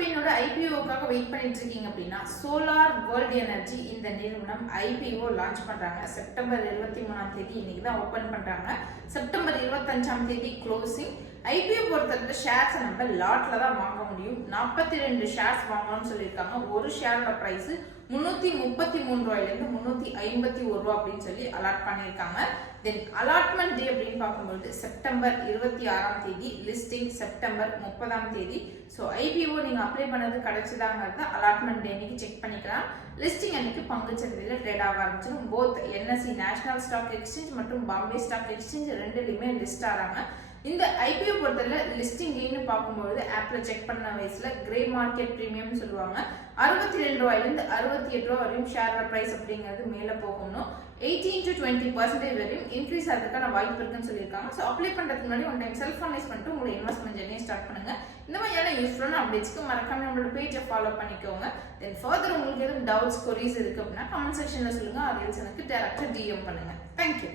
கம்பெனியோட ஐபிஓக்காக வெயிட் பண்ணிட்டு இருக்கீங்க அப்படின்னா சோலார் வேர்ல்ட் எனர்ஜி இந்த நிறுவனம் ஐபிஓ லான்ச் பண்றாங்க. செப்டம்பர் 23ஆம் தேதி இன்னைக்கு தான் ஓபன் பண்றாங்க. செப்டம்பர் 25ஆம் தேதி க்ளோசிங். ஐபிஓ பொறுத்தவரை ஷேர்ஸ் நம்ம லாட்ல தான் வாங்க முடியும். 42 ஷேர்ஸ் வாங்கணும்னு சொல்லியிருக்காங்க. ஒரு ஷேரோட பிரைஸ் 333 ரூபாயிலிருந்து 351 ரூபா அப்படின்னு சொல்லி அலாட் பண்ணியிருக்காங்க. தென் அலாட்மெண்ட் டே அப்படின்னு பார்க்கும்போது செப்டம்பர் 26ஆம் தேதி, லிஸ்டிங் செப்டம்பர் 30ஆம் தேதி. ஸோ ஐபிஓ நீங்க அப்ளை பண்ணது கிடைச்சதாங்கிறத அலாட்மெண்ட் டே அன்னைக்கு செக் பண்ணிக்கலாம். லிஸ்டிங் அன்னைக்கு பங்குச்சந்தையில் ட்ரேட் ஆக ஆரம்பிச்சிடும். Both NSC national stock exchange மற்றும் பாம்பே ஸ்டாக் எக்ஸ்சேஞ்ச் ரெண்டுலையுமே லிஸ்ட் ஆகிறாங்க. இந்த ஐபிஓ பொறுத்தவரை லிஸ்டிங் கெயின்னு பார்க்கும்போது ஆப்ல செக் பண்ண வயசுல கிரே மார்க்கெட் பிரீமியம் சொல்லுவாங்க. 62 ரூபாயிலிருந்து 68 ரூபா வரையும் ஷேர் பிரைஸ் அப்படிங்கிறது மேல போகணும். 18 to 20% வரையும் இன்க்ரீஸ் ஆகிறதுக்கான வாய்ப்பு இருக்குன்னு சொல்லியிருக்காங்க. ஸோ அப்ளை பண்றதுக்கு முன்னாடி ஒன் டைம் செல்ஃப் அனலைஸ் பண்ணிட்டு உங்களோட இன்வெஸ்ட்மெண்ட் ஜெர்னியை ஸ்டார்ட் பண்ணுங்க. இந்த மாதிரியான யூஸ்ஃபுல்லான அப்டேட்ஸ்க்கு மறக்காம நம்மளோட பேஜை ஃபாலோ பண்ணிக்கோங்க. தென் ஃபர்தர் உங்களுக்கு எதுவும் டவுட்ஸ் கொரீஸ் இருக்கு அப்படின்னா கமெண்ட் செக்ஷன்ல சொல்லுங்க. ஆர் எல்ஸ் எனக்கு டைரக்டா டிஎம் பண்ணுங்க. தேங்க்யூ.